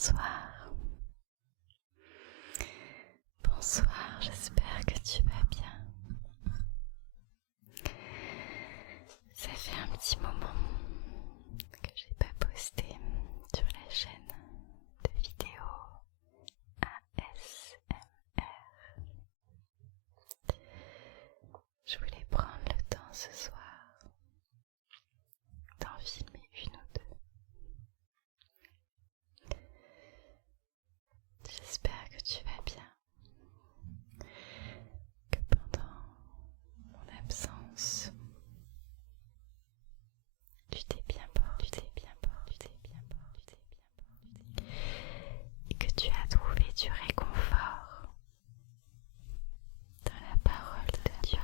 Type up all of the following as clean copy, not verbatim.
Bonsoir. Bonsoir, j'espère que tu vas bien. Ça fait un petit moment que j'ai pas posté sur la chaîne de vidéos ASMR. Je voulais prendre le temps ce soir d'en filmer une ou deux. J'espère que tu vas bien, que pendant mon absence, tu t'es bien porté, et que tu as trouvé du réconfort dans la parole de Dieu.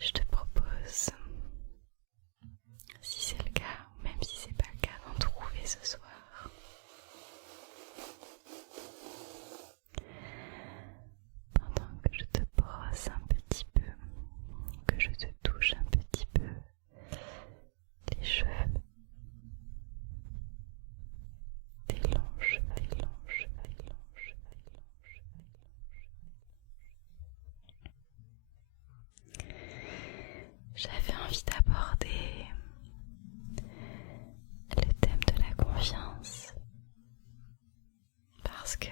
Je te propose, si c'est le cas, ou même si c'est pas le cas, d'en trouver ce soir. Pendant que je te brosse un petit peu, que je te touche un petit peu les cheveux, tes longs cheveux. J'avais envie d'aborder le thème de la confiance parce que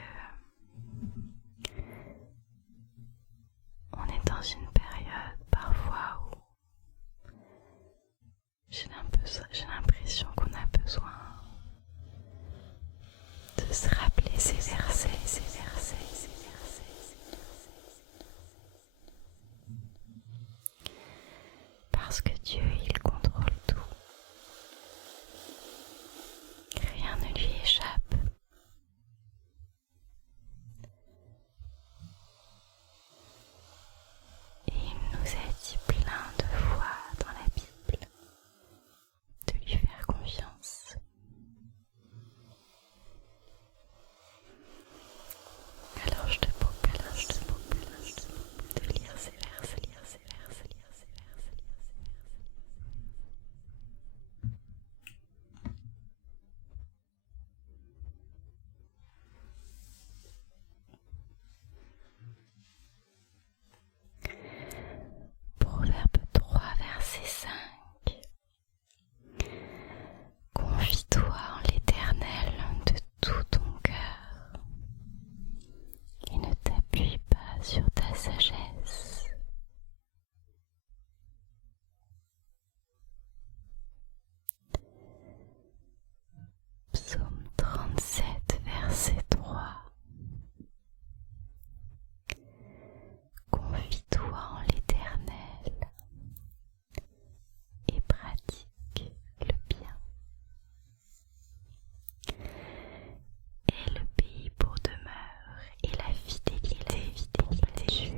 on est dans une période parfois où j'ai l'impression qu'on a besoin de se rappeler ces versets. Parce que Dieu, il contrôle tout. Rien ne lui échappe. Et il nous a dit plein de fois dans la Bible de lui faire confiance. Alors je te propose de lire ces versets. Proverbe 3, verset 5. Confie-toi en l'Éternel de tout ton cœur et ne t'appuie pas sur ta sagesse. Psaume 37, verset 3. Confie-toi en l'Éternel et pratique le bien. Et le pays pour demeure et la fidélité pour pâture.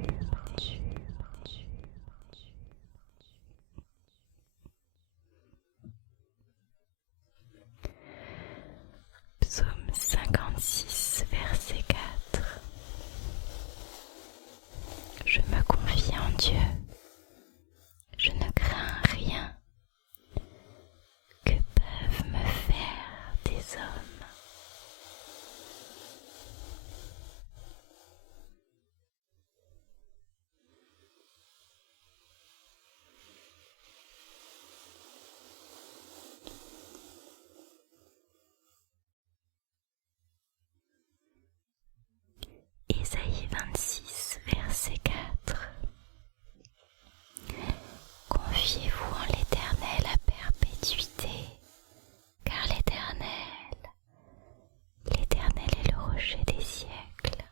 Psaume 56, verset 4. Je me confie en Dieu, je ne crains rien que peuvent me faire des hommes. Ésaïe 26, verset 4. Confiez-vous en l'Éternel à perpétuité, car l'Éternel est le rocher des siècles.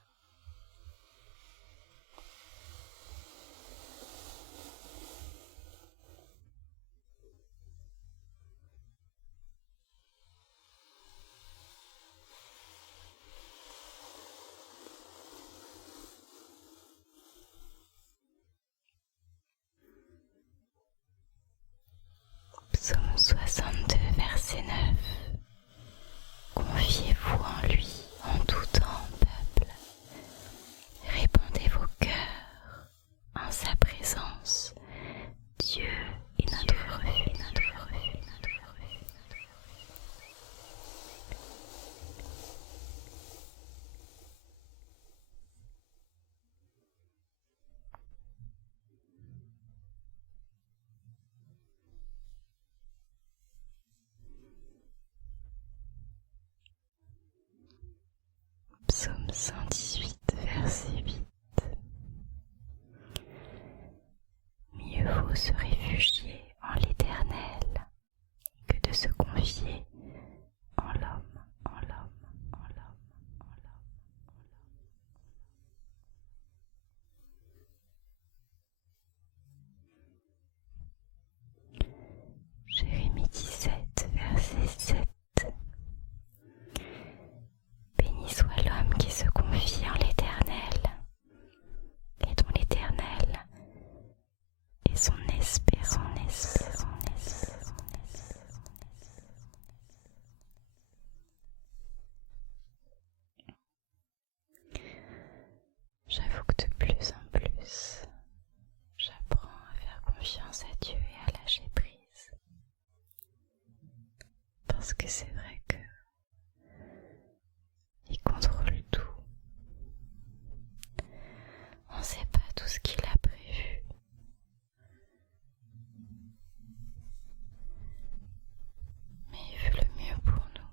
Psaume 62, verset 9. Confiez-vous en lui en tout temps, peuple. Répandez vos cœurs en sa présence. Dieu parce que c'est vrai que il contrôle tout. On ne sait pas tout ce qu'il a prévu. Mais il veut le mieux pour nous.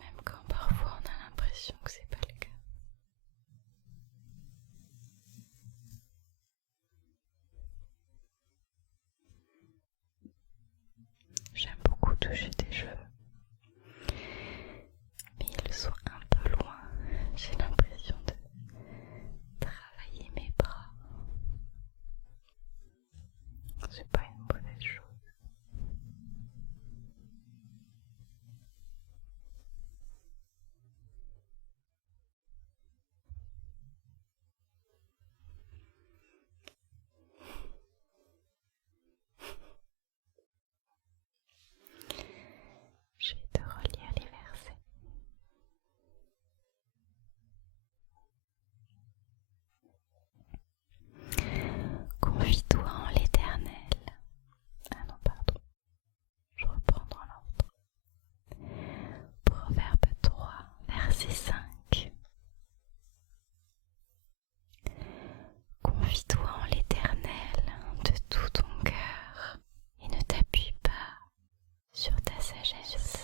Même quand parfois on a l'impression que c'est pas le cas. J'aime beaucoup toucher tes cheveux. Mais ils sont un peu loin. J'ai l'impression de travailler mes bras. C'est pas une mauvaise chose. Je vais te relire les versets. Confie-toi en l'Éternel. Ah non, pardon. Je reprends dans l'ordre. Proverbe 3, verset 5. Confie-toi en l'Éternel de tout ton cœur et ne t'appuie pas sur ta sagesse.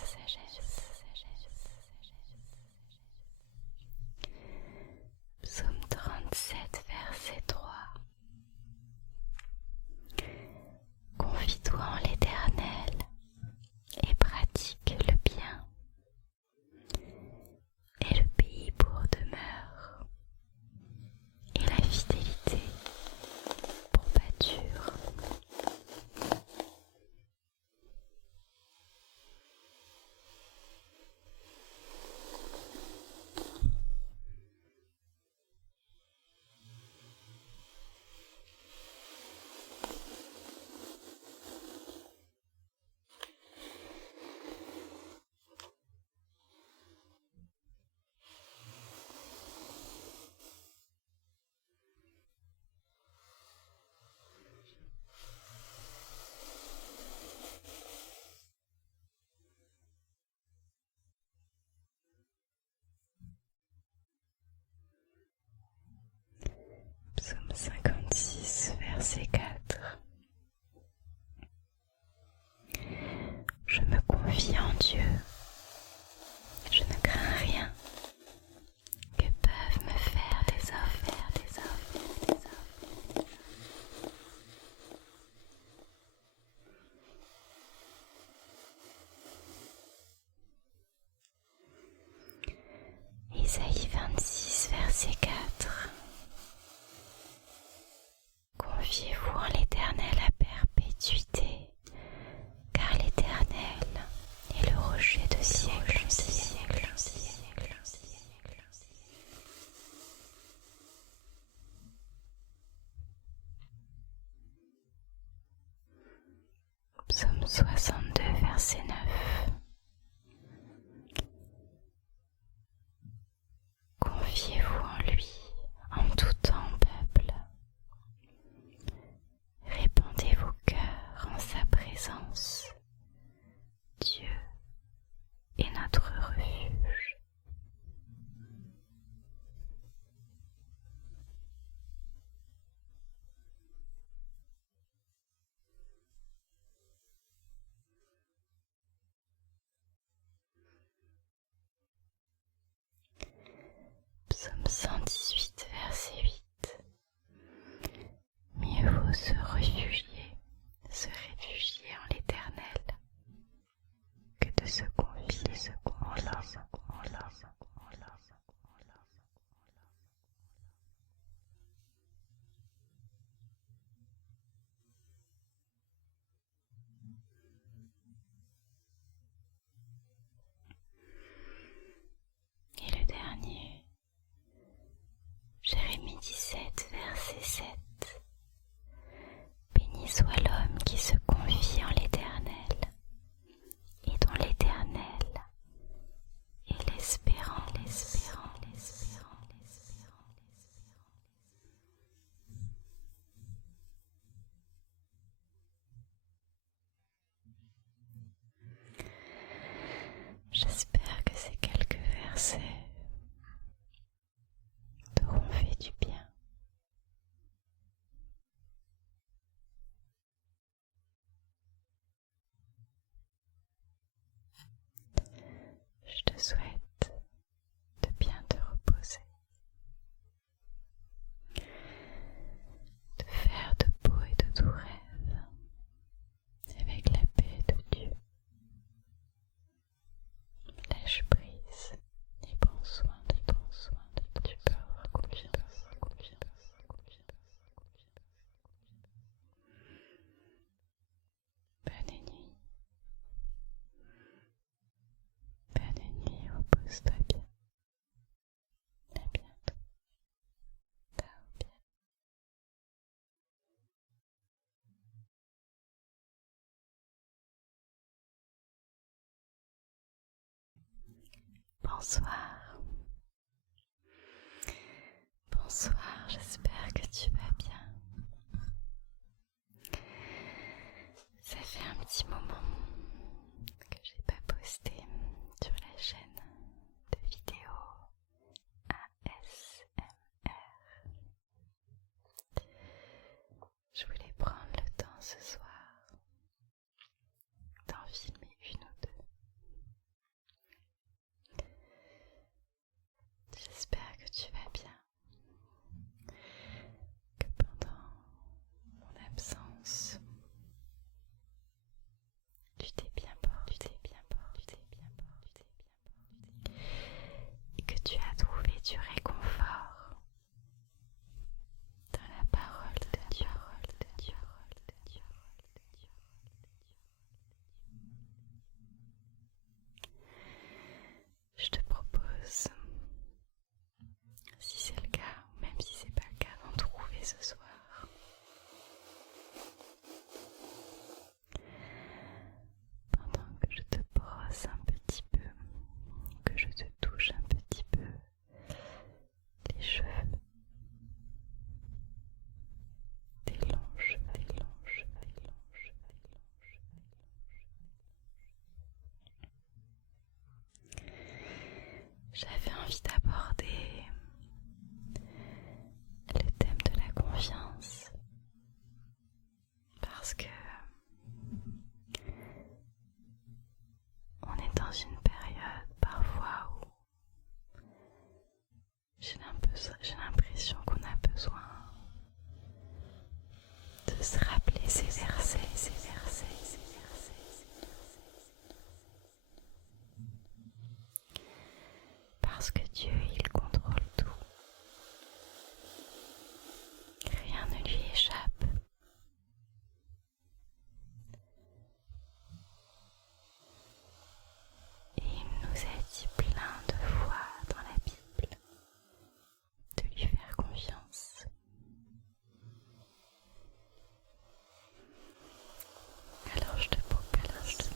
Psaume 37, verset 3. Confie-toi en l'Éternel et pratique le bien, et le pays pour demeure, et la fidélité pour pâture. Psaume 56, verset 4. Je me confie en Dieu, je ne crains rien que peuvent me faire des hommes. Isaïe 26, verset 4. Confiez-vous en l'Éternel à perpétuité, car l'Éternel est le rocher de siècle en siècle. Psaume 62, verset 9. Confiez-vous en lui en tout temps, peuple. Répandez vos cœurs en sa présence. Dieu est notre refuge. Psaume 118, verset 8. Mieux vaut se réfugier en l'Éternel, que de se confier en l'homme. Et le dernier, Je te souhaite de bien te reposer, de faire de beaux et de doux rêves avec la paix de Dieu. Lâche prise et prends soin de toi. Tu peux avoir confiance. Bonne nuit. Bonne nuit, repose-toi bien. À bientôt. Ciao, bien. Bonsoir. Bonsoir, j'espère que tu vas bien. Ça fait un petit moment que j'ai pas posté sur la chaîne de vidéos ASMR. Je voulais prendre le temps ce soir d'en filmer une ou deux. J'espère que tu vas bien, que pendant mon absence, tu t'es bien porté, et que tu as trouvé du réconfort dans la parole de Dieu. Je te propose, si c'est le cas, ou même si c'est pas le cas, d'en trouver ce soir. Pendant que je te brosse un petit peu, que je te touche un petit peu les cheveux, tes longs cheveux. J'avais envie d'aborder le thème de la confiance parce que on est dans une période parfois où j'ai l'impression qu'on a besoin de se rappeler ces versets. Parce que Dieu, il contrôle tout. Rien ne lui échappe. Et il nous a dit plein de fois dans la Bible de lui faire confiance. Alors je te propose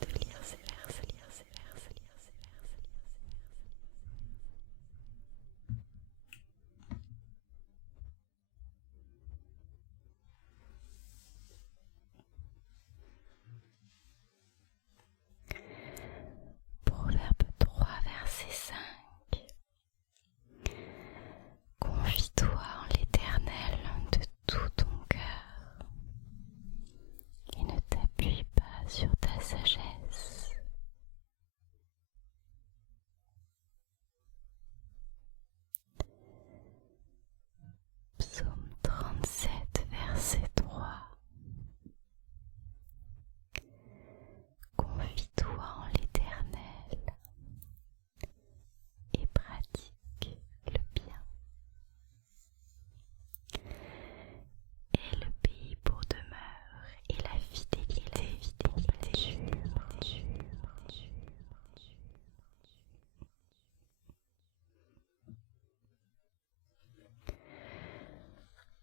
de lire ces versets. Proverbe 3, verset 5. Confie-toi en l'Éternel de tout ton cœur et ne t'appuie pas sur ta sagesse. Psaume 37, verset 3. Confie-toi en l'Éternel et pratique le bien. Et le pays pour demeure et la fidélité pour pâture.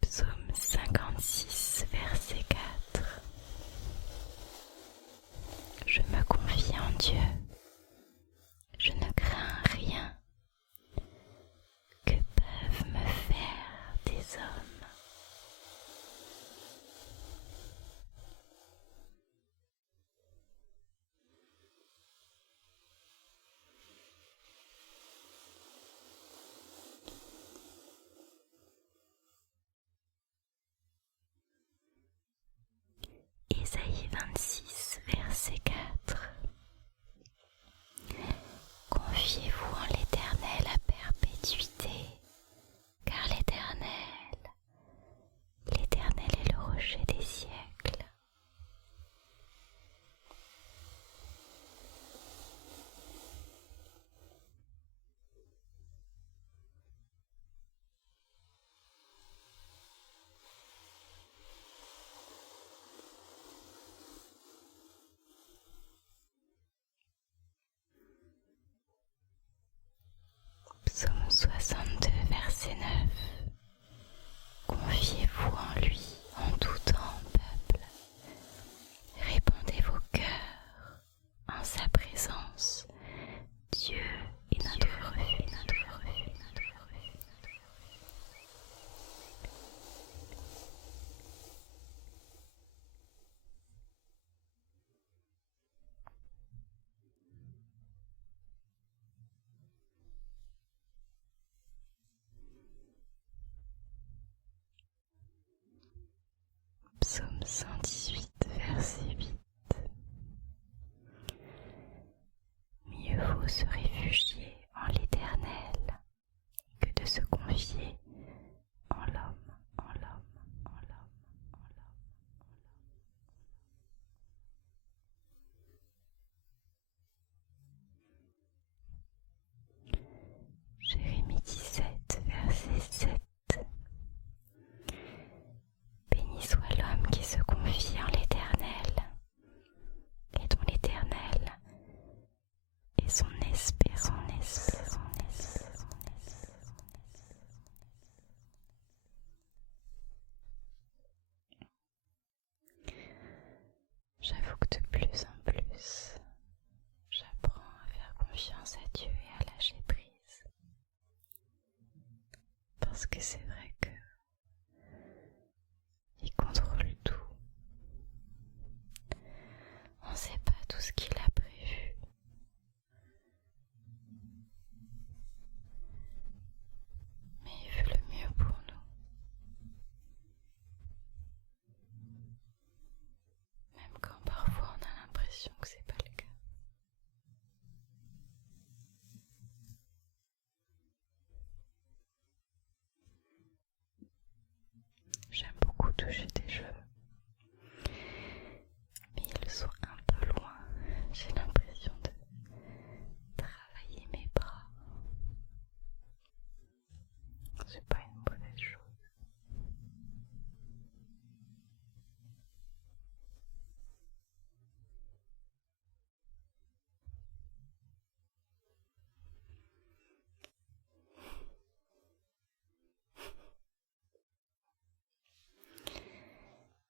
Psaume 56, verset 4. Je me confie en Dieu, je ne crains rien que peuvent me faire des hommes. Ésaïe 26, verset 4. Psaume 118, verset 8. Mieux vaut se réfugier en l'Éternel que de se confier en l'homme, en l'homme, en l'homme, en l'homme. Jérémie 17, verset 7. Béni soit l'homme qui se confie en l'Éternel et dont l'Éternel est son espérance. J'avoue que de plus en plus, j'apprends à faire confiance à Dieu et à lâcher prise. Parce que c'est vrai que il contrôle tout. On ne sait pas tout ce qu'il a prévu. Mais il veut le mieux pour nous. Même quand parfois on a l'impression que c'est pas le cas. J'aime beaucoup toucher tes cheveux. Mais ils sont un peu loin. J'ai l'impression de travailler mes bras. C'est pas une mauvaise chose.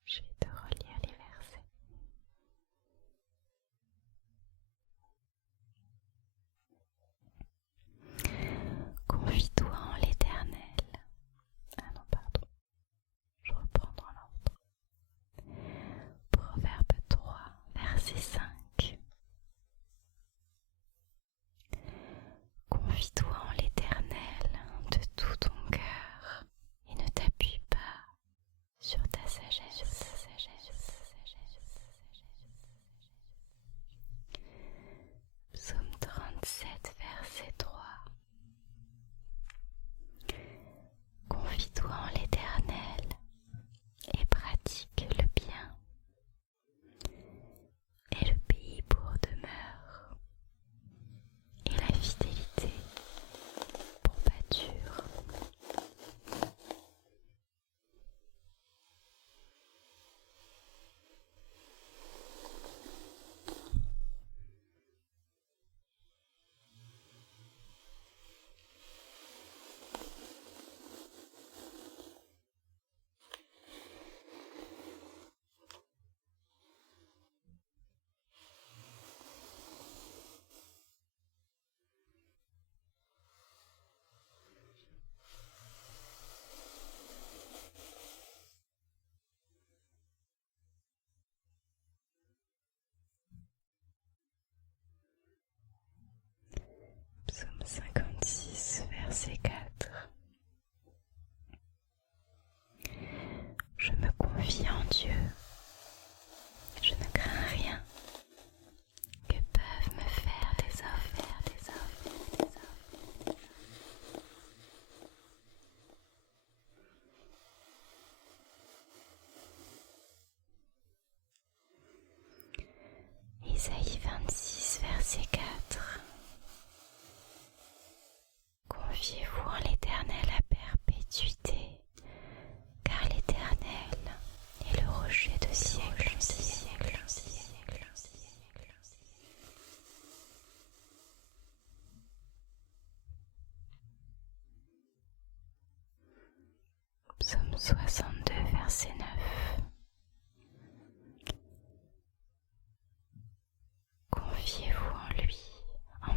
Je vais te relire les versets. Confie-toi en l'Éternel. Ah non, pardon. Je reprends dans l'ordre. Proverbe 3, verset 5. Confie-toi en l'Éternel de tout ton cœur et ne t'appuie pas sur ta sagesse. Psaume 37, verset 3. Confie-toi en l'Éternel et pratique le bien, et le pays pour demeure, et la fidélité pour pâture. Psaume 56, verset 4. Je me confie en Dieu. Je ne crains rien que peuvent me faire les hommes. Isaïe 26, verset 4. Confiez-vous en l'Éternel à perpétuité, car l'Éternel est le rocher de siècle en siècle. Psaume 62, verset 9. Confiez-vous en lui, en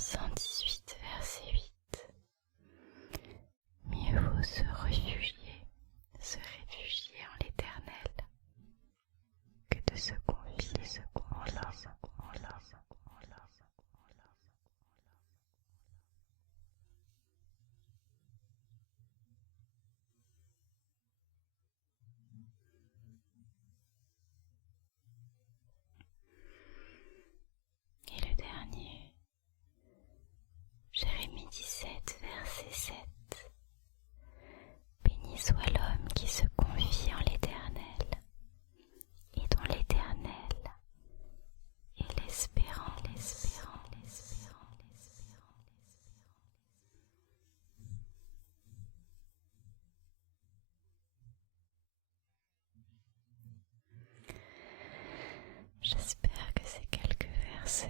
118, verset 8. Mieux vaut se réfugier en l'Éternel, que de se confier en l'homme. Et le dernier, Jérémie 17, verset 7. Béni soit l'homme qui se confie en l'Éternel, et dont l'Éternel est l'espérance. J'espère que ces quelques versets